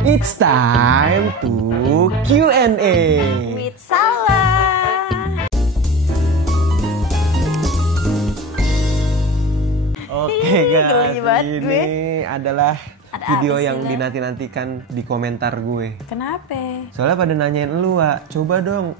It's time to Q&A with Salwa. Oke guys, geli banget ini gue. adalah Ada video apa sih, yang Le? dinanti-nantikan di komentar gue. Kenapa? Soalnya pada nanyain lu, Wak, coba dong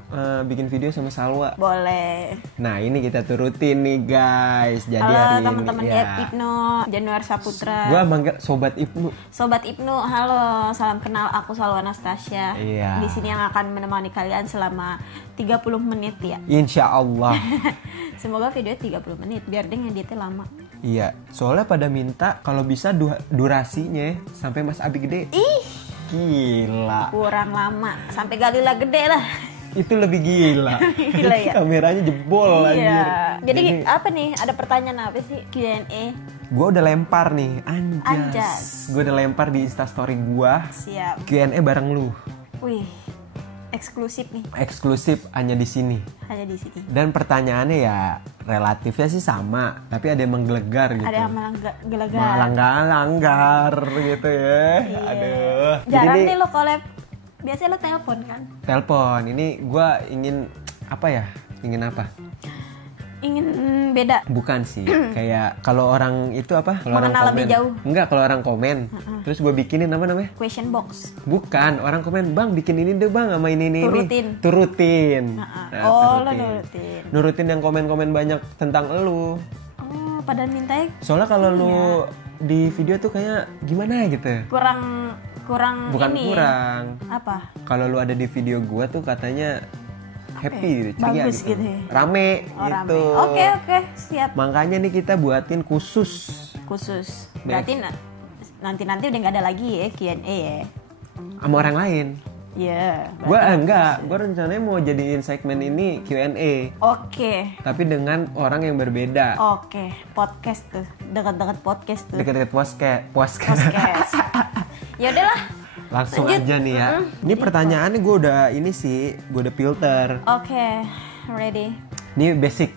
bikin video sama Salwa. Boleh. Nah ini kita turutin nih guys. Jadi Halo hari teman-teman ini ya. Ibnu, Januar Saputra. Gue manggil Sobat Ibnu. Sobat Ibnu, halo, salam kenal, aku Salwa Anastasia. Iya. Di sini yang akan menemani kalian selama 30 menit ya. Insya Allah. Semoga video 30 menit biar dia ngeditnya lama. Iya, soalnya pada minta kalau bisa durasinya sampai Mas Abi gede. Ih, Gila. kurang lama, sampai Galila gede lah. Itu lebih gila. Gila ya? Kameranya jebol anjir. Iya. Jadi Ini apa nih? Ada pertanyaan apa sih? Q&A. gue udah lempar nih, anjas. Anjas. Gue udah lempar di Instastory gue. Siap. Q&A bareng lu. Wih, eksklusif nih, Eksklusif hanya di sini. hanya di sini. Dan pertanyaannya ya relatifnya sih sama, tapi ada yang menggelegar gitu. Ada yang malah gelagar. Malanggar gitu ya. Iya. Aduh. Jarang Jadi nih lo collab. Biasanya lo telepon kan? telepon. Ini gue ingin apa ya? Ingin apa? Ingin beda. Bukan sih. Kayak kalau orang itu apa? Kalau orang Mengenal lebih komen. jauh. Enggak, kalau orang komen. Terus gue bikinin apa namanya? Question box. Bukan, orang komen, "Bang, bikin ini deh, Bang, sama ini." Turutin. Turutin. Nah, turutin. oh, lo nurutin. Nurutin yang komen-komen banyak tentang elu. Oh, pada mintanya Soalnya kalau lu Iya. di video tuh kayak gimana gitu. kurang Bukan ini. kurang. Apa? Kalau lu ada di video gua tuh katanya happy, ceria Bagus gitu ya? Rame Oh, gitu. rame. Oke, siap. Makanya nih kita buatin khusus Khusus. Berarti nanti udah nggak ada lagi ya Q&A ya. sama orang lain. Iya. Gua enggak, gua rencananya mau jadiin segmen ini Q&A, Oke. tapi dengan orang yang berbeda. Oke, podcast tuh. Dekat-dekat podcast tuh. Deket-deket podcast. Podcast. Ya udahlah. Langsung Lanjut. aja nih ya. Ini pertanyaannya gue udah ini sih, gue udah filter. Oke, ready. Ini basic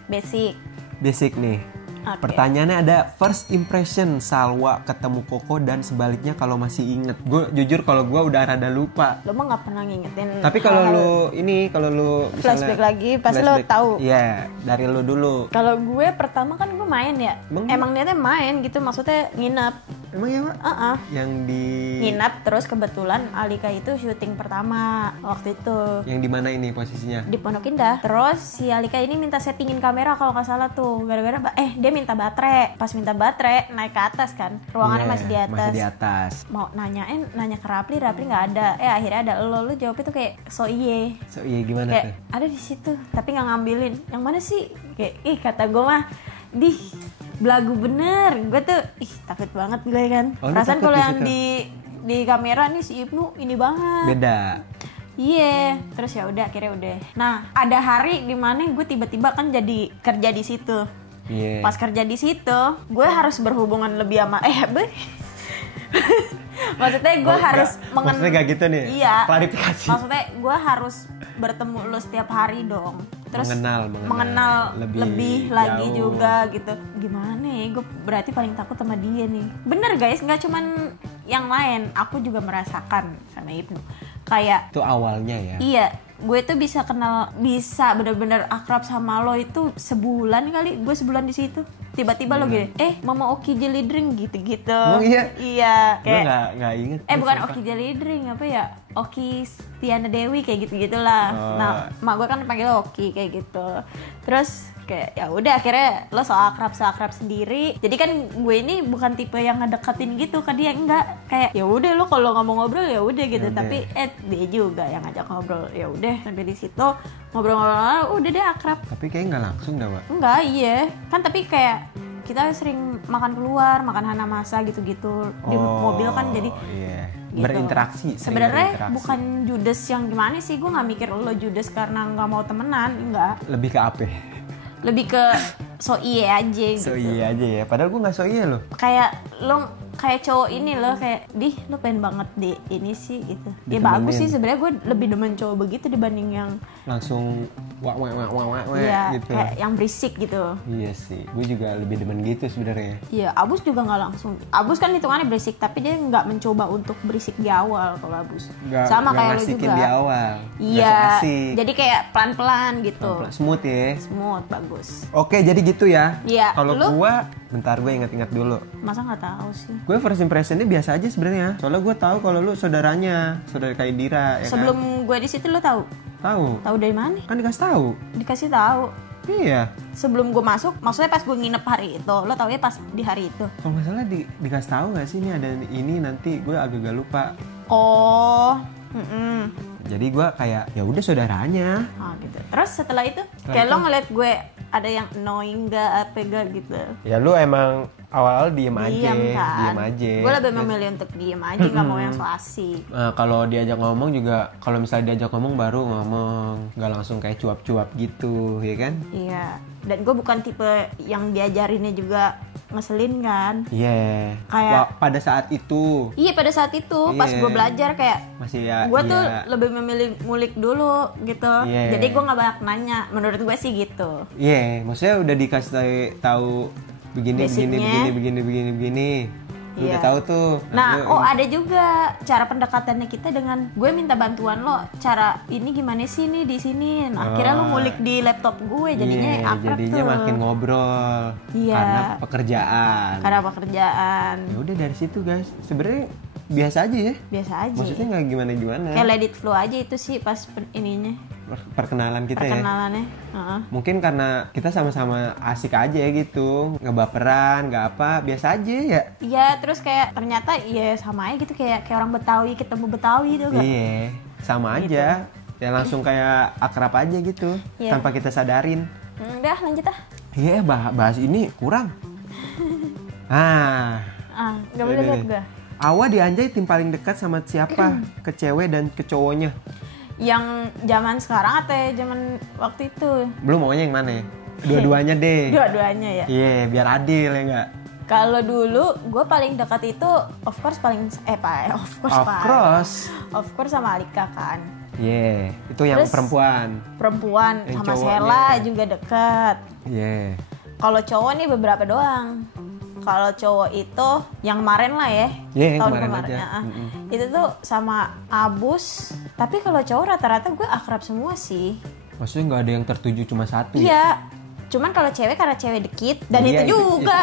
nih. Oke. Pertanyaannya ada first impression Salwa ketemu Koko dan sebaliknya kalau masih inget. Gue jujur kalau gue udah rada lupa. Lo mah nggak pernah ngingetin. Tapi kalau hal-hal. kalau lu misalnya Flashback lagi, pasti lo tahu. Iya, dari lu dulu. Kalau gue pertama kan gue main ya. Emang niatnya main gitu, maksudnya nginep. Emang ya, Pak? Yang di Nginep terus kebetulan Alika itu syuting pertama waktu itu yang di mana ini posisinya? di Pondok Indah. Terus si Alika ini minta settingin kamera kalau nggak salah tuh. Gara-gara dia minta baterai. Pas minta baterai naik ke atas kan. Ruangannya Iya, masih di atas. Masih di atas. Mau nanya ke Rapli nggak ada. Akhirnya ada lo jawabnya tuh kayak so iye. So iya gimana Kayak tuh? ada di situ tapi nggak ngambilin. Yang mana sih? Kayak kata gue mah belagu bener. Gue tuh takut banget gue kan. Oh, lu Perasaan takut kalau di yang situ? di kamera nih si Ibnu ini banget. Beda. Iya, terus ya udah akhirnya udah. Nah, ada hari di mana gue tiba-tiba kan jadi kerja di situ. Iya. Pas kerja di situ, gue harus berhubungan lebih sama maksudnya gue harus Maksudnya gak gitu nih? Iya. Klarifikasi. Maksudnya gue harus bertemu lo setiap hari dong. Terus mengenal lebih jauh. lagi juga gitu. Gimana nih? Gue berarti paling takut sama dia nih. Bener guys, nggak cuman yang lain. Aku juga merasakan sama Ibnu. Kayak Itu awalnya ya. iya, gue tuh bisa bener-bener akrab sama lo itu sebulan kali. Gue sebulan di situ. Tiba-tiba lo gini, Mama Oki Jelly Drink gitu-gitu. Oh iya? Iya. Gue gak inget. Bukan Oki Jelly Drink, apa ya? Oki Tiana Dewi kayak gitu-gitulah. Oh. Nah, mak gue kan panggil Oki kayak gitu. Terus kayak ya udah akhirnya lo so akrab sendiri. Jadi kan gue ini bukan tipe yang ngedeketin gitu ke dia, enggak. Kayak ya udah lo kalau nggak mau ngobrol ya udah gitu. Yaudah. Tapi dia juga yang ngajak ngobrol. Ya udah sampai di situ ngobrol-ngobrol udah deh akrab. Tapi kayaknya nggak langsung dah, Wak. Enggak, iya. Kan tapi kayak kita sering makan keluar, makan Hanamasa gitu-gitu di mobil kan jadi iya. gitu. Berinteraksi. sering Sebenarnya berinteraksi. bukan judes yang gimana sih, gue nggak mikir lo judes karena nggak mau temenan, enggak. Lebih ke apa? Lebih ke so iye aja gitu. So iya aja ya. Padahal gue nggak so iya loh. Kayak lo kayak cowok ini loh, kayak lo pengen banget di ini sih gitu. Ya Ditemenin. bagus sih sebenarnya, gue lebih demen cowok begitu dibanding yang Langsung wak ya gitu. kayak yang berisik gitu. Iya sih, gue juga lebih demen gitu sebenarnya. Iya, Abus juga nggak langsung. Abus kan hitungannya berisik, tapi dia nggak mencoba untuk berisik di awal kalau Abus. Sama kayak lo ngasihin juga. di awal. Iya, Nggak so asik. jadi kayak pelan-pelan gitu. Pelan-pelan. Smooth ya. Smooth, bagus. Oke, jadi gitu ya. Iya, Kalau lu? gua, bentar gue ingat-ingat dulu. Masa nggak tahu sih? Gue first impressionnya biasa aja sebenarnya. Soalnya gue tahu kalau lu saudaranya, saudara kayak Indira. Ya Sebelum gue di situ lo tahu? kan? Tahu dari mana? Kan dikasih tahu. Dikasih tahu. Iya. Sebelum gue masuk, maksudnya pas gue nginep hari itu, lo tau ya pas di hari itu. Kalau nggak salah dikasih tahu nggak sih ini ada ini, nanti gue agak lupa. Oh, Jadi gue kayak ya udah saudaranya. Oh gitu. Terus setelah itu, kayak lo ngeliat gue ada yang annoying gak, apa gak gitu. Ya lu emang awal-awal diem aja, Diem kan. diem aja. Gue lebih memilih untuk diem aja, nggak mau yang so asik. Nah, kalau diajak ngomong juga, kalau misalnya diajak ngomong baru ngomong, nggak langsung kayak cuap-cuap gitu, ya kan? Iya. Dan gue bukan tipe yang diajarinnya juga ngeselin kan. Iya. Kayak- Wah, pada saat itu Iya pada saat itu, pas Iya. gue belajar kayak masih ya. gue tuh iya. lebih memilih ngulik dulu gitu. Iya. Jadi gue nggak banyak nanya. Menurut gue sih gitu. Iya, maksudnya udah dikasih tahu begini, Basicnya. begini. Lu Iya. udah tahu tuh. Nah, lu- ada juga cara pendekatannya kita dengan gue minta bantuan lo, cara ini gimana sih nih di sini. Nah, akhirnya lo ngulik di laptop gue, jadinya Iya, akrab jadinya tuh. makin ngobrol. Iya. Karena pekerjaan. Karena pekerjaan. Ya udah dari situ guys. Sebenarnya biasa aja ya. Biasa aja. Maksudnya nggak gimana-gimana. Kayak let it flow aja itu sih pas ininya, Perkenalan kita ya. perkenalannya. Heeh. Mungkin karena kita sama-sama asik aja gitu, nggak baperan, nggak apa, biasa aja ya. Iya, terus kayak ternyata iya sama aja gitu, kayak orang Betawi ketemu Betawi itu kan. Iya, sama aja. Ya langsung kayak akrab aja gitu, Iya. tanpa kita sadarin. Udah lanjut ah. Iya, bahas ini kurang. Nggak boleh Ini lihat nih. gue. Awa dianjay tim paling dekat sama siapa? Ke cewek dan ke cowoknya? Yang zaman sekarang atau zaman waktu itu? Belum, maunya yang mana ya? Dua-duanya deh. Dua-duanya ya. Iya, biar adil ya nggak? Kalau dulu gue paling dekat itu of course of course sama Alika kan. Iya, itu yang Terus- perempuan. Perempuan Yang sama cowoknya. Sela juga dekat. Iya. Kalau cowok nih beberapa doang. Kalau cowok itu yang kemarin lah ya. Iya, yang tahun kemarin kemarin. aja. Ya, itu tuh sama Abus. Tapi kalau cowok rata-rata gue akrab semua sih. Maksudnya nggak ada yang tertuju cuma satu ya? Iya. Cuman kalau cewek karena cewek dikit dan Iya, itu juga.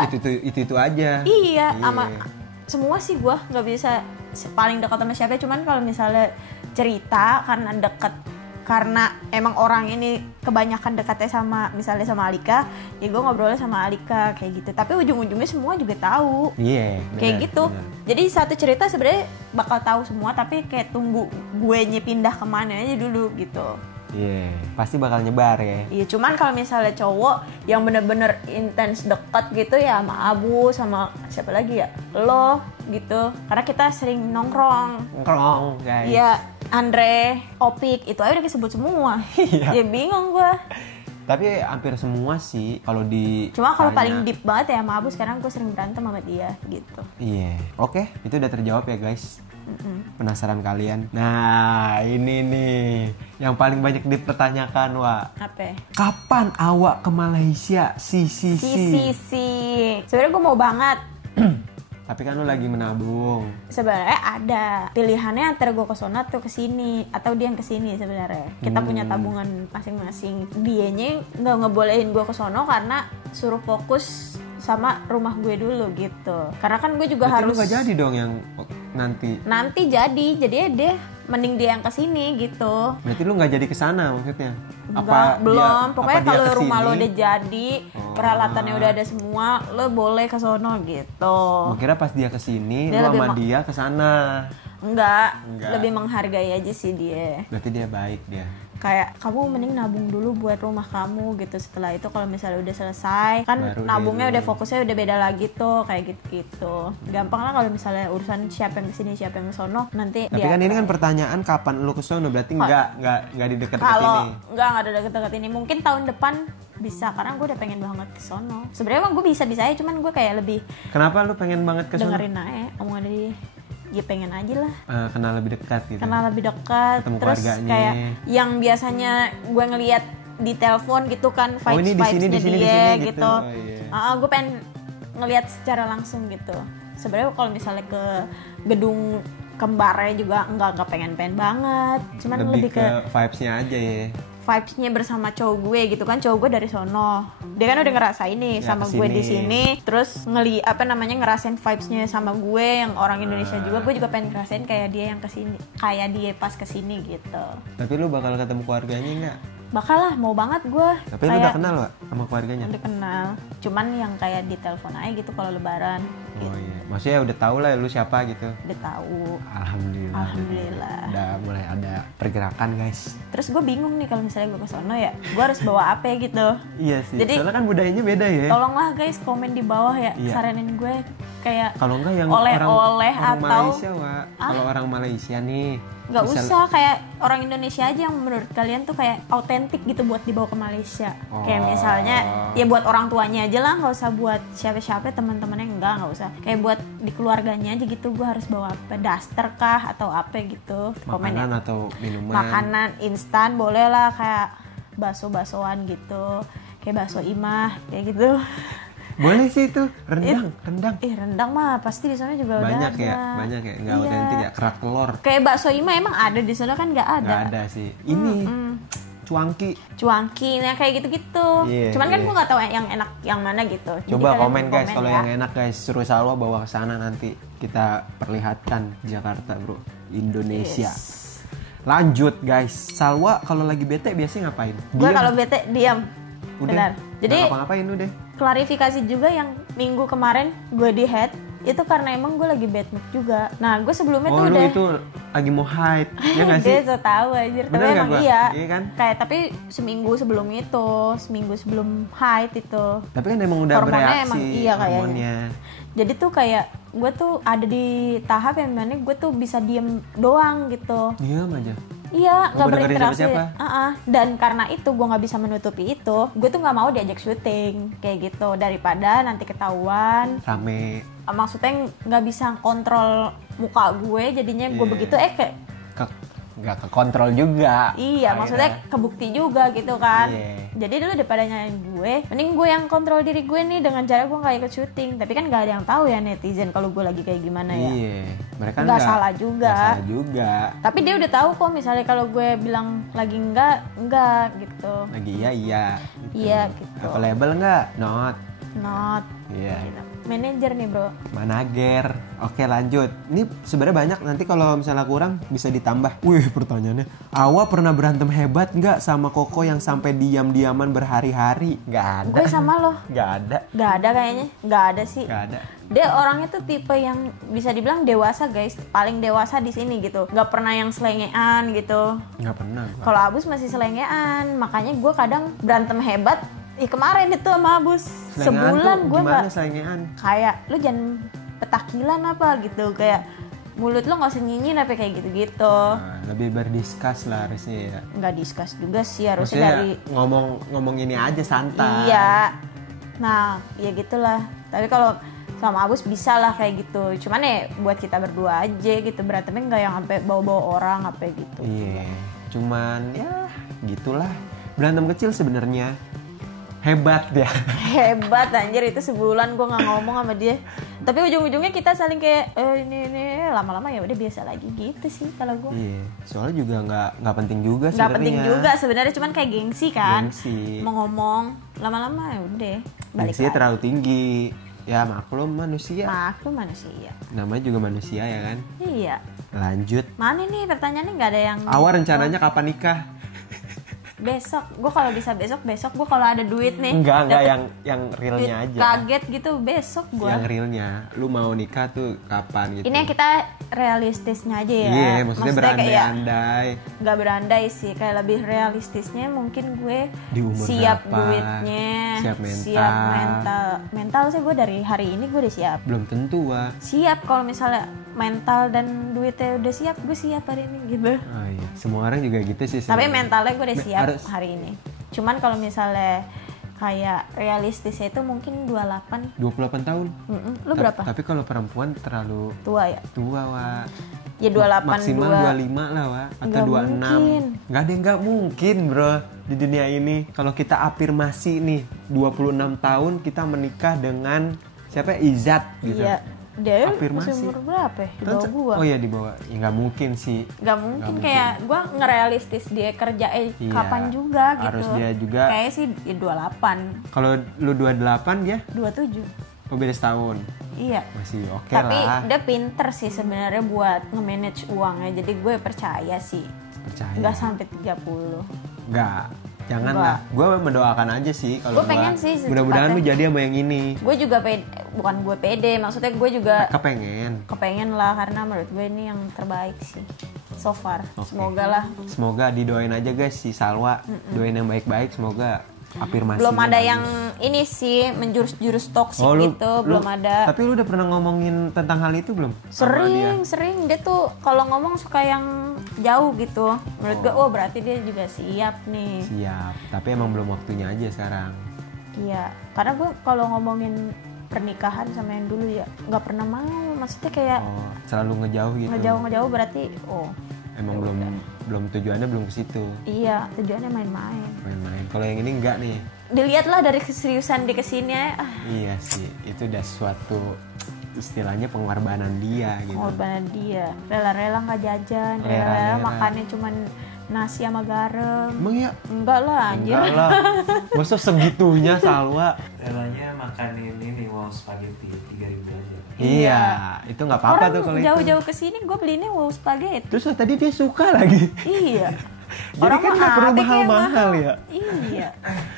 Itu aja. Iya, sama semua sih gue nggak bisa paling dekat sama siapa. Cuman kalau misalnya cerita karena deket, karena emang orang ini kebanyakan dekatnya sama misalnya sama Alika, ya gue ngobrolnya sama Alika kayak gitu. Tapi ujung-ujungnya semua juga tahu. Iya. Kayak benar, gitu. benar. Jadi satu cerita sebenarnya bakal tahu semua, tapi kayak tunggu gue pindah kemana aja dulu gitu. Iya, pasti bakal nyebar ya. Iya, cuman kalau misalnya cowok yang bener-bener intens deket gitu ya sama Abu, sama siapa lagi ya, lo gitu. Karena kita sering nongkrong. Nongkrong guys. Iya, Andre, Opik, itu aja udah disebut semua. Iya. Ya bingung gua. Tapi hampir semua sih kalau di. Cuma kalau paling deep banget ya sama Abu, sekarang gue sering berantem sama dia gitu. Iya. Oke, itu udah terjawab ya guys. Penasaran kalian? Nah, ini nih yang paling banyak dipertanyakan, Wak. Apa? Kapan awak ke Malaysia? Si. Sebenarnya gue mau banget. Tapi kan lu lagi menabung. Sebenarnya ada pilihannya antara gue ke sono atau ke sini, atau dia yang ke sini sebenarnya. Kita punya tabungan masing-masing. Dianya nggak ngebolehin gue ke sono karena suruh fokus sama rumah gue dulu gitu. Karena kan gue juga Berarti harus lu gak jadi dong yang nanti. jadi dia mending dia yang ke sini gitu. Berarti lu nggak jadi kesana maksudnya? Enggak, belum. Pokoknya kalau rumah lo udah kesini? jadi, peralatannya udah ada semua, lo boleh ke sono gitu. Gua kira pas dia kesini, Dia lu lebih sama dia kesana. Enggak, Enggak. lebih menghargai aja sih dia. Berarti dia baik dia. Kayak kamu mending nabung dulu buat rumah kamu gitu. Setelah itu kalau misalnya udah selesai, kan Baru nabungnya deh. udah fokusnya udah beda lagi tuh, kayak gitu-gitu. Gampang lah kalau misalnya urusan siapa yang kesini siapa yang kesono nanti. Tapi kan ini kan pertanyaan kapan lu ke sono, berarti nggak di dekat-dekat kalau ini. nggak ada deket-deket ini, mungkin tahun depan bisa, karena gue udah pengen banget ke sono. Sebenarnya emang gue bisa aja, cuman gue kayak lebih Kenapa lu pengen banget ke sono? dengerin aja omongan dia. Ya pengen aja lah. Kenal lebih dekat gitu. Kenal lebih dekat. Ketemu Terus keluarganya. kayak yang biasanya gue ngelihat di telepon gitu kan, ini di sini, vibes-vibesnya di sini, di dia sini, gitu. Oh, iya. Gue pengen ngelihat secara langsung gitu. Sebenarnya kalau misalnya ke gedung kembarnya juga nggak pengen banget. Cuman lebih ke vibes-nya aja ya. vibes-nya bersama cowok gue gitu kan. Cowok gue dari sono, dia kan udah ngerasain nih Ya, sama kesini. gue di sini. Terus ngerasain vibes-nya sama gue yang orang Indonesia juga. Gue juga pengen ngerasain kayak dia yang kesini, kayak dia pas kesini gitu. Tapi lu bakal ketemu keluarganya nggak? Bakal lah, mau banget gue. Tapi lu udah kenal Wak sama keluarganya? Udah kenal, cuman yang kayak di telepon aja gitu kalau lebaran. Oh iya, maksudnya udah tahu lah lu siapa gitu. Udah tahu. Alhamdulillah. Udah mulai ada pergerakan guys. Terus gue bingung nih kalau misalnya gue ke sono ya, gue harus bawa apa ya gitu. Iya sih. Jadi soalnya kan budayanya beda ya. Tolonglah guys komen di bawah ya, Iya. saranin gue kayak Kalau enggak yang oleh-oleh orang atau Malaysia, Wak. Kalau orang Malaysia nih nggak misal- usah kayak orang Indonesia aja yang menurut kalian tuh kayak autentik gitu buat dibawa ke Malaysia. Kayak misalnya ya buat orang tuanya aja lah, nggak usah buat siapa-siapa, teman-temannya nggak usah. Kayak buat di keluarganya aja gitu, gue harus bawa apa, daster kah atau apa gitu. Komen ya. makanan atau minuman. Makanan instan boleh lah, kayak bakso-baksoan gitu, kayak bakso imah kayak gitu. Boleh sih itu, rendang. Rendang mah pasti di sana juga udah Banyak ada. ya, nggak Iya. otentik ya, kerak telur. Kayak bakso imah emang ada di sana kan nggak ada. Nggak ada sih. Ini cuangki. Nah kayak gitu-gitu. Iya, Cuman kan iya. gue nggak tahu yang enak yang mana gitu. Jadi Coba kalian komen guys kalau ya. yang enak guys, suruh Salwa bawa ke sana nanti kita perlihatkan Jakarta bro, Indonesia. Yes. Lanjut guys, Salwa kalau lagi bete biasanya ngapain? Gue Diam? kalau bete diam. Udah. Benar. Jadi Nggak ngapa-ngapain udah. klarifikasi juga yang minggu kemarin gue di head itu karena emang gue lagi bad mood juga. Nah gue sebelumnya tuh lu udah itu lagi mau hide, ya nggak sih? dia so tau anjir. Tapi Bener nggak emang gua? iya. Iya kan? Kayak tapi seminggu sebelum haid itu. Tapi kan emang udah Hormonnya bereaksi emang iya kayaknya. hormonnya. Jadi tuh kayak gue tuh ada di tahap yang mana gue tuh bisa diem doang gitu. Diam aja. Iya, nggak Nggak dengerin berinteraksi. siapa-siapa? Dan karena itu gue nggak bisa menutupi itu, gue tuh nggak mau diajak syuting kayak gitu daripada nanti ketahuan. Rame. Maksudnya nggak bisa kontrol muka gue, jadinya gue Iya. begitu kayak Nggak ke kontrol juga. iya, Akhirnya. maksudnya kebukti juga gitu kan. Iya. Jadi dulu daripada nyalain gue, mending gue yang kontrol diri gue nih dengan cara gue nggak ikut syuting. Tapi kan nggak ada yang tahu ya netizen kalau gue lagi kayak gimana ya. Iya, mereka Nggak salah juga. Nggak salah juga. Tapi dia udah tahu kok misalnya kalau gue bilang lagi enggak gitu. Lagi iya. Iya gitu. Available nggak? Not. Iya. Manajer nih bro. Manager. Oke lanjut. Ini sebenarnya banyak. Nanti kalau misalnya kurang bisa ditambah. Wih pertanyaannya. Awa pernah berantem hebat nggak sama Koko yang sampai diam-diaman berhari-hari? Nggak ada. Gue sama lo. Nggak ada. Nggak ada kayaknya. Nggak ada sih. Nggak ada. Dia orangnya tuh tipe yang bisa dibilang dewasa guys. Paling dewasa di sini gitu. Nggak pernah yang selengean gitu. Nggak pernah. Gua. Kalau Abus masih selengean. Makanya gue kadang berantem hebat. Kemarin itu sama Abus. Selengean Sebulan tuh gue gimana nggak. selengean? Kayak lu jangan petakilan apa gitu. Kayak mulut lo nggak usah nyinyir apa kayak gitu-gitu. Nah, lebih berdiskus lah harusnya ya. Nggak discuss juga sih, harusnya Maksudnya dari ngomong ini aja santai. iya. Nah ya gitulah. Tapi kalau sama Abus bisa lah kayak gitu. Cuman ya buat kita berdua aja gitu, berantemnya nggak yang sampai bawa-bawa orang apa gitu. Iya, cuman ya gitulah. Berantem kecil sebenarnya hebat ya. Hebat anjir, itu sebulan gue nggak ngomong sama dia. Tapi ujung-ujungnya kita saling kayak ini lama-lama ya udah biasa lagi gitu sih kalau gue. Iya, soalnya juga nggak penting juga Nggak sebenarnya. penting juga sebenarnya, cuman kayak gengsi kan. Gengsi. Mau ngomong lama-lama ya udah balik Gengsinya lagi. terlalu tinggi. Ya maklum manusia. Maklum manusia. Namanya juga manusia ya kan. Iya. Lanjut. Mana nih pertanyaannya nggak ada yang Awal rencananya kapan nikah? besok. Gue kalau bisa besok gue kalau ada duit nih. Enggak dapet yang duit realnya aja. kaget gitu besok gue. Yang realnya. Lu mau nikah tuh kapan gitu? Ini yang kita realistisnya aja ya. Iya, maksudnya kayak ya, berandai-andai. nggak berandai sih, kayak lebih realistisnya mungkin gue Di umur siap berapa? duitnya, Siap mental sih gue dari hari ini gue udah siap. Belum tentu, Wak. Siap kalau misalnya mental dan duitnya udah siap, gue siap hari ini gitu. Oh iya, semua orang juga gitu sih. Tapi sebenarnya. mentalnya gue udah siap Harus- hari ini. Cuman kalau misalnya kayak realistisnya itu mungkin 28. 28 tahun. Lu berapa? Tapi kalau perempuan terlalu Tua ya? tua, Wak. Ya 28, Maksimal 25 lah, Wak. Atau Nggak 26. mungkin. Nggak mungkin, bro. Di dunia ini. Kalau kita afirmasi nih, 26 tahun kita menikah dengan siapa? Izat gitu. Iya. Dia Afirmasi. masih umur berapa ya? Di bawah gua. Oh iya, di bawah. Ya nggak mungkin sih. Gak mungkin kayak gue ngerealistis dia kerja Iya. kapan juga gitu. Harus dia juga. Kayaknya sih ya 28, Kalau lu 28 dia 27. beda setahun. Iya. Masih oke Tapi lah. dia pinter sih sebenarnya buat nge-manage uangnya. Jadi gue percaya sih. Percaya. Nggak sampai 30. Nggak. Jangan Nggak. lah. Gue mendoakan aja sih kalau Gue pengen sih mudah-mudahan lu secepatnya. jadi sama yang ini. Gue juga pede, bukan gue pede, maksudnya gue juga Kepengen. kepengen lah karena menurut gue ini yang terbaik sih so far. Oke. Semoga lah. Semoga didoain aja guys si Salwa. Doain yang baik-baik, semoga afirmasi. Belum ada yang ini sih menjurus-jurus toksik lu- gitu, belum ada. Tapi lu udah pernah ngomongin tentang hal itu belum? Sama dia? Sering dia tuh kalau ngomong suka yang jauh gitu. Menurut gue, oh berarti dia juga siap nih. Siap. Tapi emang belum waktunya aja sekarang. Iya, karena gue kalau ngomongin pernikahan sama yang dulu ya nggak pernah mau. Maksudnya kayak Oh, selalu ngejauh gitu. ngejauh berarti, oh Emang belum tujuannya belum ke situ. iya tujuannya main-main. Main-main. Kalau yang ini enggak nih. Dilihatlah dari keseriusan dia kesini ya. Iya sih, itu udah suatu istilahnya pengorbanan dia gitu. Pengorbanan dia, rela-rela nggak jajan, Rela-rela. rela-rela makannya cuman nasi sama garam. Emang ya? Enggak lah anjir. Enggak lah. Masa segitunya Salwa? Relanya makanin ini wow spaghetti 3.000 aja. Iya, itu nggak apa-apa Orang tuh kalau itu. jauh-jauh kesini gue belinya wow spaghetti. Terus tadi dia suka lagi. Iya. Jadi kan nggak perlu apa kayak mahal-mahal ya. Iya.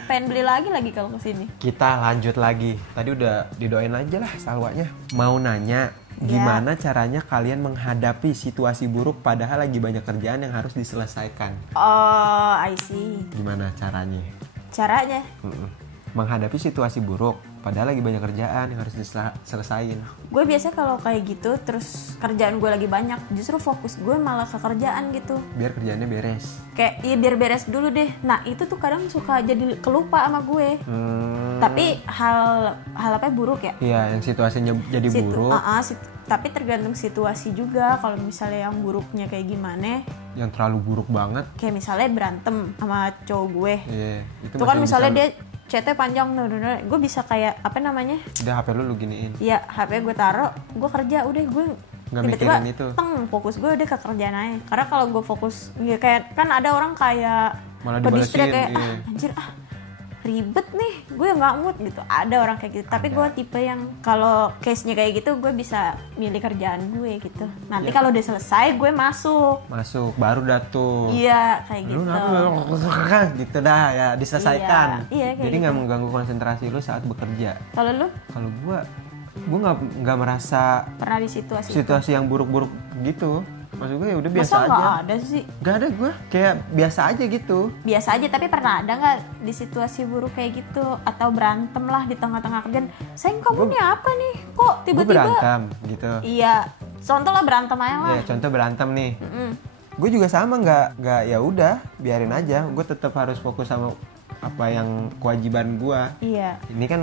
Pengen beli lagi kalau kesini. Kita lanjut lagi. Tadi udah didoain aja lah Salwanya. Mau nanya, gimana caranya kalian menghadapi situasi buruk padahal lagi banyak kerjaan yang harus diselesaikan? Oh, I see. Gimana caranya? Caranya? Menghadapi situasi buruk padahal lagi banyak kerjaan yang harus diselesain. Gue biasa kalau kayak gitu, terus kerjaan gue lagi banyak, justru fokus gue malah ke kerjaan gitu. Biar kerjaannya beres. Kayak, iya biar beres dulu deh. Nah itu tuh kadang suka jadi kelupa sama gue. Tapi hal apa buruk ya? Iya, yang situasinya jadi buruk. Tapi tergantung situasi juga. Kalau misalnya yang buruknya kayak gimana? Yang terlalu buruk banget. Kayak misalnya berantem sama cowok gue. Iya, Itu kan misalnya dia chatnya panjang, gue bisa kayak apa namanya? Udah HP lu giniin. Iya, HP gue taruh, gue kerja, udah gue Nggak tiba-tiba mikirin itu. fokus gue udah ke kerjaan aja. Karena kalau gue fokus, ya kayak kan ada orang kayak Malah pedistrik dibalesin, kayak iya. anjir ribet nih, gue nggak mood gitu. Ada orang kayak gitu. Tapi gue tipe yang kalau case-nya kayak gitu, gue bisa milih kerjaan gue gitu. Nanti kalau udah selesai, gue masuk. Baru dah tuh. Iya, kayak Lu gitu. kenapa gitu dah ya diselesaikan. Iya, kayak Jadi gitu. nggak mengganggu konsentrasi lu saat bekerja. Kalau lu Kalau gua nggak merasa pernah di situasi itu? situasi yang buruk-buruk gitu. Maksud gue ya udah biasa Masa aja. nggak ada sih? Gak ada gue, kayak biasa aja gitu. Biasa aja, tapi pernah ada nggak di situasi buruk kayak gitu atau berantem lah di tengah-tengah kerjaan? Sayang kamu nih apa nih? Kok Gue tiba-tiba? berantem gitu. Iya, contoh lah berantem aja lah. Ya contoh berantem nih. Gue juga sama nggak ya udah biarin aja. Gue tetap harus fokus sama apa yang kewajiban gue. Iya. Ini kan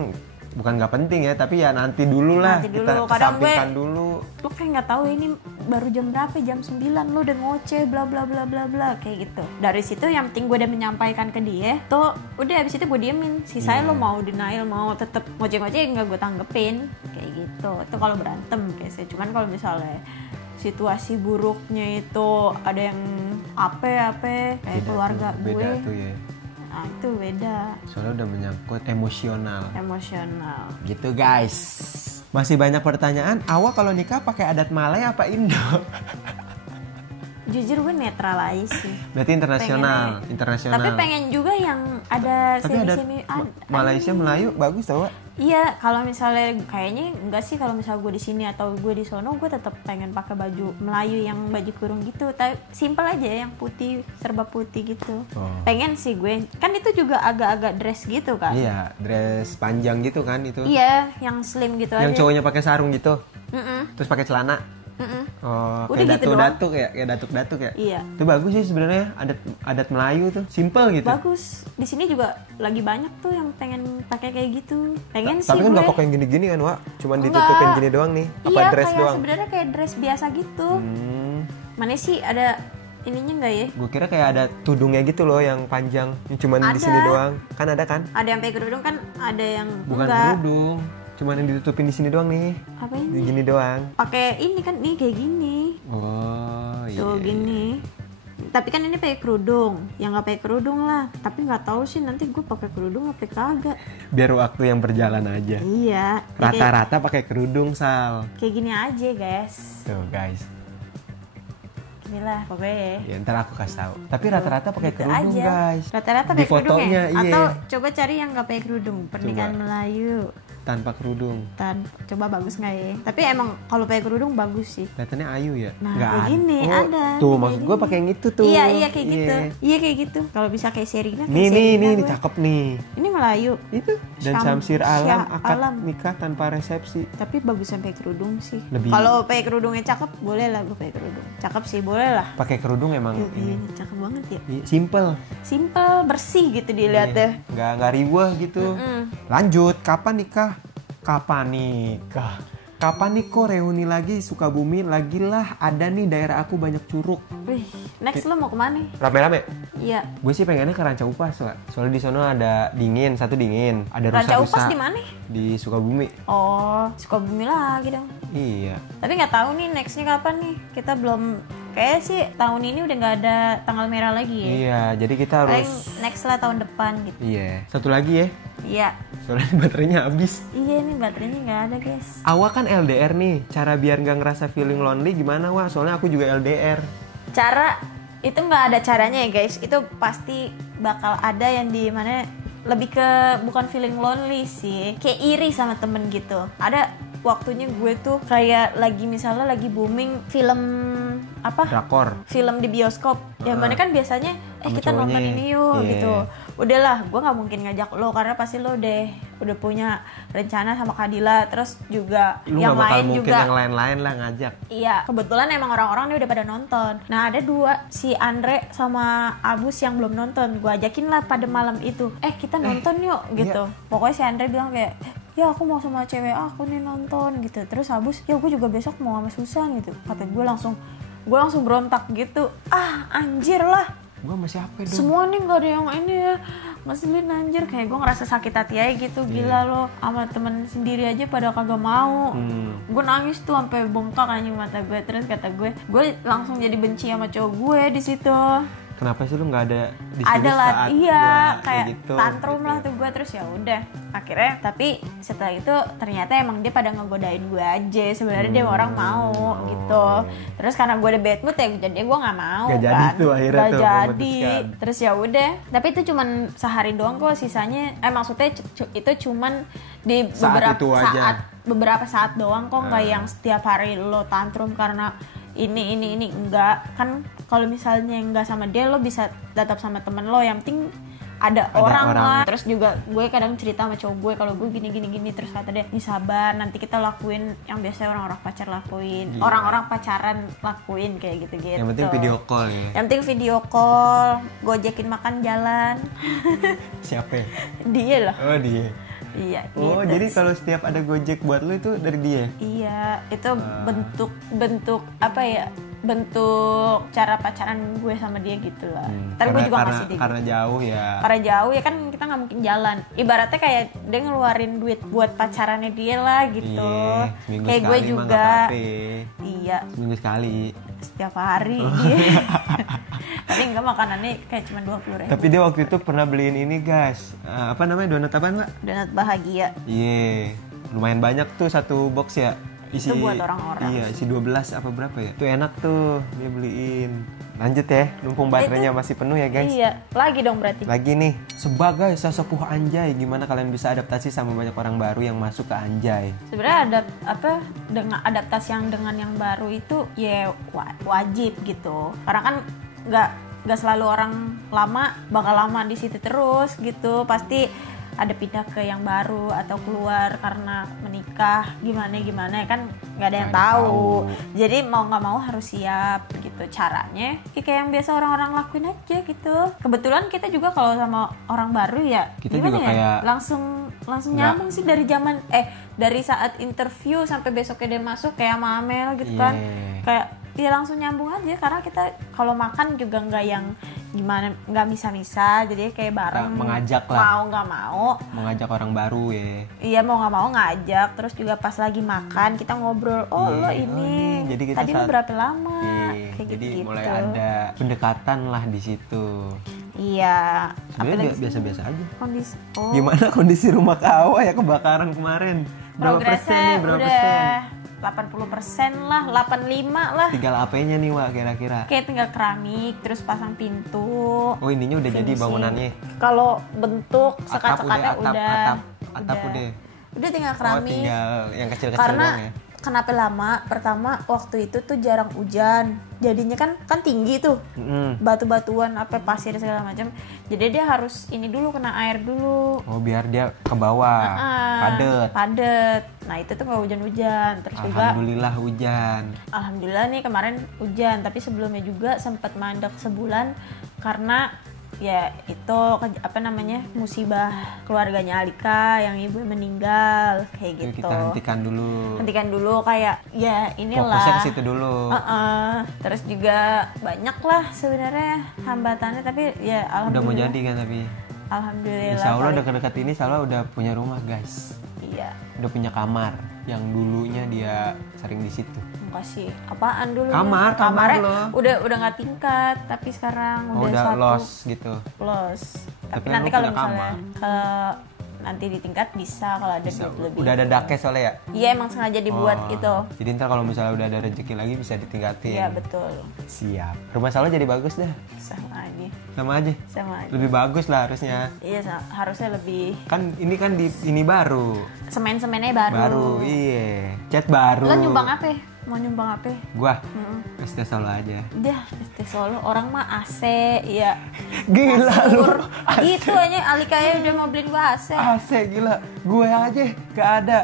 bukan nggak penting ya, tapi ya nanti dulu lah. Nanti dulu. Kita Kadang kesampingkan dulu. Lu kayak nggak tahu ini baru jam berapa, jam 9 lu udah ngoceh bla bla bla bla bla kayak gitu. Dari situ yang penting gue udah menyampaikan ke dia, tuh udah habis itu gue diemin. Sisanya lu mau denial, mau tetap ngoceh-ngoceh nggak gue tanggepin kayak gitu. Itu kalau berantem biasanya. Cuman kalau misalnya situasi buruknya itu ada yang apa kayak Beda keluarga tuh, gue. beda tuh ya. Nah, itu beda. Soalnya udah menyangkut emosional. Emosional. Gitu guys. Masih banyak pertanyaan. Awal kalau nikah pakai adat Malay apa Indo? Jujur gue netral aja sih. Berarti internasional, Pengennya. internasional. Tapi pengen juga yang ada Tapi adat semi-semi Malaysia Melayu bagus tau, Wak. Iya, kalau misalnya kayaknya enggak sih, kalau misalnya gue di sini atau gue di sono, gue tetap pengen pakai baju Melayu yang baju kurung gitu. Tapi simple aja, yang putih, serba putih gitu. Oh. Pengen sih gue. Kan itu juga agak-agak dress gitu kan? Iya, dress panjang gitu kan itu. Iya, yang slim gitu Yang aja. cowoknya pakai sarung gitu. Mm-mm, Terus pakai celana. mm-mm. Oh, Udah kayak gitu datuk-datuk ya, kayak datuk-datuk ya. Iya. Itu bagus sih sebenarnya, adat Melayu tuh, simple gitu. Bagus. Di sini juga lagi banyak tuh yang pengen pakai kayak gitu. Pengen sih Tapi kan gue. nggak pakai yang gini-gini kan, Wak? Cuman Enggak. ditutupin gini doang nih. Apa Iya, dress kayak doang? sebenarnya kayak dress biasa gitu. Mana sih ada ininya enggak ya? Gue kira kayak ada tudungnya gitu loh yang panjang, yang cuman di Ada. sini doang. Kan ada kan? Ada yang pakai kerudung kan, ada yang Bukan enggak. kerudung, cuman yang ditutupin di sini doang nih. Apa Di ini? gini doang. Pakai ini kan nih kayak gini. Oh, iya. Tuh gini. Tapi kan ini pakai kerudung. Yang nggak pakai kerudung lah. Tapi nggak tahu sih nanti gue pakai kerudung apa kagak. Biar waktu yang berjalan aja. Iya. Ya Rata-rata pakai kerudung, Sal. kayak gini aja guys. Tuh, guys. Inilah pokoknya. Ya, ntar aku kasih tahu. Tapi rata-rata pakai Gitu kerudung, aja. guys. Rata-rata Di pakai kerudung ya. fotonya, iya. Atau coba cari yang nggak pakai kerudung. Pernikahan Melayu. Tanpa kerudung. Coba bagus nggak ya? Tapi emang kalau pakai kerudung bagus sih. Kelihatannya ayu ya? Nah, Nggak kayak ada. gini, Oh, ada. Tuh, Kayak maksud gue gini. pakai yang itu tuh. Iya kayak gitu. Iya kayak gitu. Kalau bisa kayak Serina. kayak Nih, Serina nih, gue. cakep nih. Ini Melayu. Itu. Dan Syam- Syamsir Alam Syam akad Alam. nikah tanpa resepsi. Tapi bagus sampai kerudung sih. Lebih- Kalau pakai kerudungnya cakep, boleh lah gue pakai kerudung. Cakep sih, boleh lah. Pakai kerudung emang Iya, ini. cakep banget ya. Iya, simple. Simple, bersih gitu dilihatnya. Nggak riweh gitu. Lanjut, kapan nikah? Kapan nikah? Kapan nih kok reuni lagi Sukabumi? Lagi lah, ada nih daerah aku banyak curug. Wih, next lo mau kemana? Rame-rame? Iya. Gue sih pengennya ke Ranca Upas, Wak. Soalnya di sana ada dingin, satu dingin. Ada Ranca rusa-rusa. Upas di mana? Di Sukabumi. Oh, Sukabumi lagi dong. Iya. Tapi nggak tahu nih nextnya kapan nih. Kita belum, kayak sih tahun ini udah nggak ada tanggal merah lagi ya. Iya, jadi kita Paling harus... next lah tahun depan gitu. Iya. Satu lagi ya, Iya. soalnya baterainya habis. Iya nih baterainya nggak ada guys. Awak kan LDR nih, cara biar nggak ngerasa feeling lonely gimana, Wak? Soalnya aku juga LDR. Cara itu nggak ada caranya ya guys. Itu pasti bakal ada yang di mana lebih ke bukan feeling lonely sih, kayak iri sama temen gitu. Ada waktunya gue tuh kayak lagi misalnya lagi booming film apa? Drakor. Film di bioskop. Yang mana kan biasanya Sama kita nonton cowoknya. ini yuk Iya. gitu. Udahlah, gue nggak mungkin ngajak lo karena pasti lo udah punya rencana sama Kadila, terus juga Lu yang nggak bakal lain mungkin juga. yang lain-lain lah ngajak. Iya, kebetulan emang orang-orang ini udah pada nonton. Nah ada dua, si Andre sama Abus yang belum nonton. Gue ajakin lah pada malam itu. Kita nonton yuk gitu. Pokoknya si Andre bilang kayak, ya aku mau sama cewek aku nih nonton gitu. Terus Abus, ya gue juga besok mau sama Susan gitu. Kata gue langsung berontak gitu. Anjir lah. Gue sama siapa dong? Semua nih gak ada yang ini ya. Ngeselin anjir, kayak gue ngerasa sakit hati aja gitu. Gila lo, sama temen sendiri aja pada kagak mau. Gue nangis tuh sampai bengkak anjing mata gue. Terus kata gue langsung jadi benci sama cowok gue di situ. Kenapa sih lu nggak ada di sini Ada lah, saat iya, gua kayak gitu, tantrum gitu. lah tuh gue. Terus ya udah, akhirnya tapi setelah itu ternyata emang dia pada ngegodain gue aja. Sebenarnya dia orang mau gitu. Terus karena gue udah bad mood ya, jadi gue nggak mau. Nggak jadi kan. tuh akhirnya Nggak tuh jadi. memutuskan. Terus ya udah. Tapi itu cuman sehari doang kok, sisanya maksudnya itu cuman di Saat itu aja. beberapa saat doang kok, nggak yang setiap hari lo tantrum karena ini enggak. Kan kalau misalnya enggak sama dia, lo bisa tetap sama temen lo, yang penting ada orang lah. Terus juga gue kadang cerita sama cowok gue kalau gue gini terus kata dia, "Nih sabar, nanti kita lakuin yang biasanya orang-orang pacar lakuin." Gila. Orang-orang pacaran lakuin kayak gitu-gitu. Yang penting video call ya. Yang penting video call, gojekin makan jalan. Siapa ya? Dia loh. Oh dia. Iya, Oh gitu. jadi kalau setiap ada Gojek buat lu itu dari dia? Iya, itu bentuk apa ya? Bentuk cara pacaran gue sama dia gitu lah. Ntar gue juga ngasih dia. Karena jauh ya. Karena jauh ya kan, kita nggak mungkin jalan. Ibaratnya kayak dia ngeluarin duit buat pacarannya dia lah gitu. Iya, seminggu Kayak gue sekali mah juga. nggak apa-apa. Iya, Seminggu sekali. setiap hari. Tapi enggak, makanannya kayak cuma 20.000. Tapi dia waktu itu pernah beliin ini guys. Apa namanya, donat apaan Mbak? Donat bahagia. Iya, lumayan banyak tuh satu box ya. Itu buat orang-orang. Iya, isi 12 apa berapa ya? Itu enak tuh, dia beliin. Lanjut ya, mumpung baterainya masih penuh ya guys. Iya, lagi dong berarti. Lagi nih, sebagai sesepuh Anjay, gimana kalian bisa adaptasi sama banyak orang baru yang masuk ke Anjay? Sebenarnya dengan adaptasi dengan yang baru itu ya wajib gitu. Karena kan nggak selalu orang lama bakal lama di situ terus gitu. Pasti ada pindah ke yang baru atau keluar karena menikah gimana kan nggak ada yang Nggak ada tahu. tahu. Jadi mau nggak mau harus siap gitu. Caranya ya kayak yang biasa orang-orang lakuin aja gitu. Kebetulan kita juga kalau sama orang baru ya Kita gimana juga ya, kayak langsung nggak- nyambung sih dari zaman dari saat interview sampai besoknya dia masuk kayak sama Amel gitu kan. Iya. Kayak ya langsung nyambung aja karena kita kalau makan juga nggak yang gimana, nggak misa-misa, jadi kayak bareng, Mengajak lah. mau nggak mau Mengajak orang baru ya. iya mau nggak mau ngajak. Terus juga pas lagi makan kita ngobrol, oh Iya, lo oh ini ini. Jadi kita tadi lo saat- berapa lama Iya, kayak jadi gitu. mulai ada pendekatan lah di situ. Iya, Sebenarnya apalagi biasa-biasa aja. kondisi Gimana kondisi rumah Kawa ya kebakaran kemarin? Berapa persen progresnya nih? Berapa udah persen? 80% lah, 85 lah. Tinggal AP-nya nih Wak kira-kira. Kayak tinggal keramik, terus pasang pintu. Oh ininya udah jadi finishing. bangunannya. Kalau bentuk Atap sekat-sekatnya udah, atap udah. Udah tinggal Oh keramik. tinggal yang kecil-kecil Karena doang ya. kenapa lama? Pertama waktu itu tuh jarang hujan. Jadinya kan tinggi tuh. Mm-mm. Batu-batuan apa pasir segala macam. Jadi dia harus ini dulu kena air dulu. Oh biar dia ke bawah, padet. Padet. Nah itu tuh nggak hujan-hujan. Terus juga Alhamdulillah hujan. alhamdulillah nih kemarin hujan. Tapi sebelumnya juga sempat mandek sebulan karena ya itu musibah keluarganya Alika yang ibu meninggal kayak Jadi gitu. kita hentikan dulu. Hentikan dulu kayak ya inilah. Fokusnya ke situ dulu. Terus juga banyak lah sebenarnya hambatannya tapi ya Udah mau alhamdulillah. jadi kan tapi. Alhamdulillah. Insya Allah paling- dekat-dekat ini Insya Allah udah punya rumah guys. Iya. Udah punya kamar. Yang dulunya dia sering di situ. Kasih apaan dulu? Kamar Kamarnya lo. udah nggak tingkat tapi sekarang Oh, udah udah satu los gitu. plus. Tapi kan nanti lu kalau punya misalnya nanti di tingkat bisa kalau ada Bisa. duit lebih. Udah ada daknya soalnya ya. Iya emang sengaja dibuat Oh, itu. Jadi ntar kalau misalnya udah ada rezeki lagi bisa ditingkatin. Iya betul. Siap. Rumah Salwa jadi bagus dah. Sama aja. Sama aja. Sama aja. Lebih bagus lah harusnya. Iya harusnya lebih Kan ini baru. semen-semennya baru. Baru, iya. Cat baru. Lo nyumbang apa? Mau nyumbang apa? Gua. ST Salwa aja. Dia ST Solo orang mah AC ya. Gila lu. Kasur. Gitu aja Alika ya udah mau beliin gua AC. AC gila. Gue aja gak ada.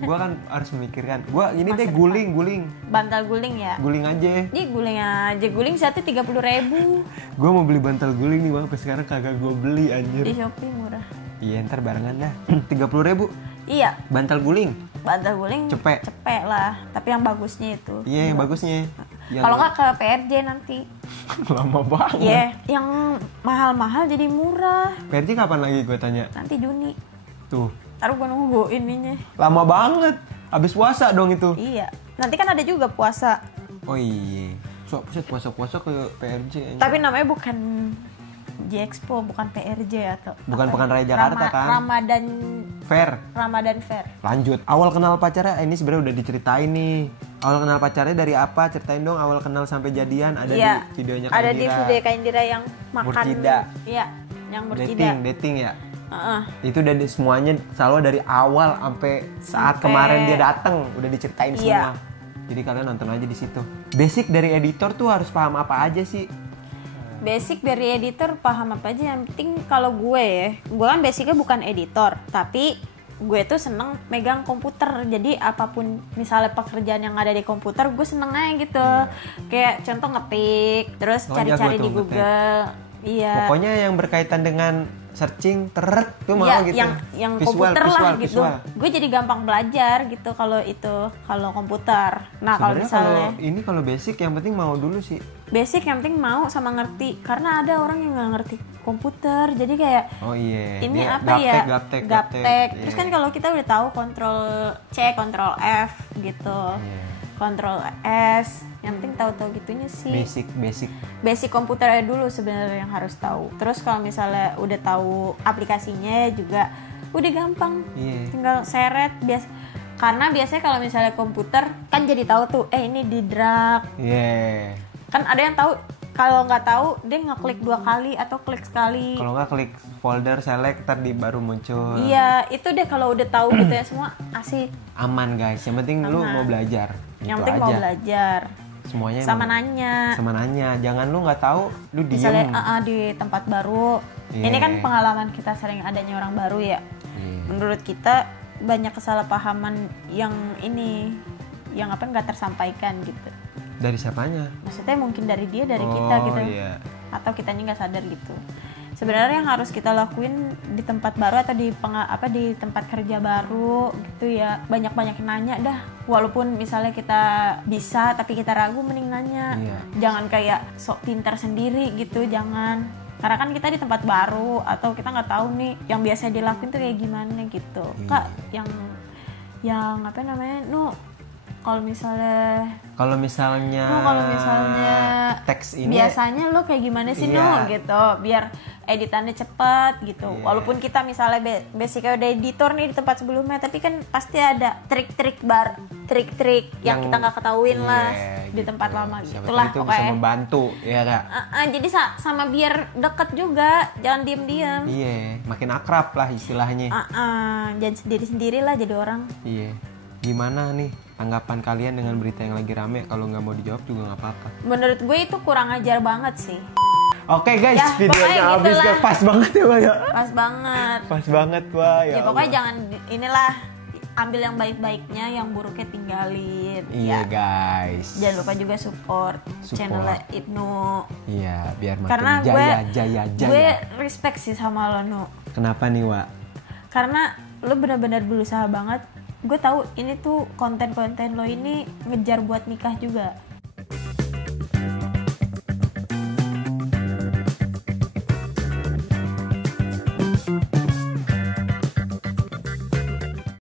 Gua kan harus memikirkan. Gua ini deh guling. Bantal guling ya. Guling aja. Ini guling aja. Guling satu 30.000 Gua mau beli bantal guling nih, Bang. Sampai sekarang kagak gua beli di anjir. Shopee murah. Iya, ntar barengan dah. 30.000 Iya, bantal guling. bantal guling Cepet. lah. Tapi yang bagusnya itu. Iya, yang bagusnya. Yang Kalau nggak ke PRJ nanti. lama banget. Iya, yang mahal-mahal jadi murah. PRJ kapan lagi gue tanya? Nanti Juni. Tuh, Taruh gua nunggu ininya. lama banget. Abis puasa dong itu. Iya. Nanti kan ada juga puasa. Oh iya. So, puasa-puasa ke PRJ. anjir. Tapi namanya bukan J-Expo, bukan PRJ atau Bukan apa Pekan ya? Raya Jakarta, kan? Ramadan Fair. Fair. Lanjut. Awal kenal pacarnya ini sebenarnya udah diceritain nih. Awal kenal pacarnya dari apa? Ceritain dong awal kenal sampai jadian. Ada Iya. di videonya Ada di Indira. video Kak Indira yang makan. Murcida. Iya, yang Murcida. Dating ya. Heeh. Itu udah semuanya selalu dari awal sampai saat Sampai- kemarin dia datang udah diceritain Iya. semua. Jadi kalian nonton aja di situ. Basic dari editor tuh harus paham apa aja sih? Basic dari editor paham apa aja, yang penting kalau gue kan basicnya bukan editor, tapi gue tuh seneng megang komputer. Jadi apapun misalnya pekerjaan yang ada di komputer gue seneng aja gitu. Kayak contoh ngetik, terus Oh, cari-cari jago di tuh Google. Iya. Pokoknya yang berkaitan dengan searching tuh mau Iya, gitu. yang komputer lah gitu. visual. Gue jadi gampang belajar gitu kalau komputer. Nah, kalau Sebenarnya misalnya kalau basic yang penting mau dulu sih. basic yang penting mau sama ngerti, karena ada orang yang nggak ngerti komputer jadi kayak Oh iya. ini dia apa ya gaptek. terus Iya. kan kalau kita udah tahu Ctrl C Ctrl F gitu, Iya. Ctrl S, yang penting tahu-tahu gitunya sih. basic. Basic komputernya dulu sebenarnya yang harus tahu. Terus kalau misalnya udah tahu aplikasinya juga udah gampang, Iya. tinggal seret karena biasanya kalau misalnya komputer kan jadi tahu tuh ini di drag. Iya. Kan ada yang tahu, kalau nggak tahu dia ngeklik 2 kali atau klik sekali. Kalau nggak klik folder select ntar baru muncul. Iya, itu deh kalau udah tahu gitu ya semua asik. Aman guys. Yang penting lu Aman. mau belajar. Yang Gitu penting mau aja. belajar. Semuanya sama emang nanya. sama nanya. Jangan lu nggak tahu lu diem. Misalnya di tempat baru. Iya. Ini kan pengalaman kita sering adanya orang baru ya. Iya. Menurut kita banyak kesalahpahaman yang ini yang nggak tersampaikan gitu. Dari siapanya? Maksudnya mungkin dari dia, dari kita gitu. Iya. Atau kitanya nggak sadar gitu. Sebenarnya yang harus kita lakuin di tempat baru atau di di tempat kerja baru gitu ya, banyak-banyak nanya dah. Walaupun misalnya kita bisa tapi kita ragu, mending nanya. Iya. Jangan kayak sok pintar sendiri gitu, jangan. Karena kan kita di tempat baru atau kita nggak tahu nih yang biasa dilakuin tuh kayak gimana gitu. Iya. Kak, yang apa namanya? Kalau misalnya teks ini biasanya lo kayak gimana sih Iya. gitu, biar editannya cepat gitu. Iya. Walaupun kita misalnya basicnya udah editor nih di tempat sebelumnya, tapi kan pasti ada trik-trik yang kita nggak ketahuin lah di gitu. tempat lama Siapa gitulah tahu itu bisa pokoknya. membantu ya kak. Jadi sama biar deket juga, jangan diem-diem. Iya, makin akrab lah istilahnya. Jangan sendiri-sendiri lah jadi orang. Iya. Gimana nih tanggapan kalian dengan berita yang lagi rame? Kalau nggak mau dijawab juga nggak apa-apa. Menurut gue itu kurang ajar banget sih. Oke guys, Ya, videonya pokoknya habis gitulah. gak? Pas banget ya Wak ya. Pas banget. Pas banget Wak ya. Ya pokoknya Allah. jangan inilah, ambil yang baik-baiknya, yang buruknya tinggalin. Iya Ya. guys. Jangan lupa juga support channelnya Ibnu. Iya, biar makin Karena jaya. gue respect sih sama lo, Nu. Kenapa nih Wak? Karena lo benar-benar berusaha banget. Gue tahu ini tuh konten-konten lo ini ngejar buat nikah juga.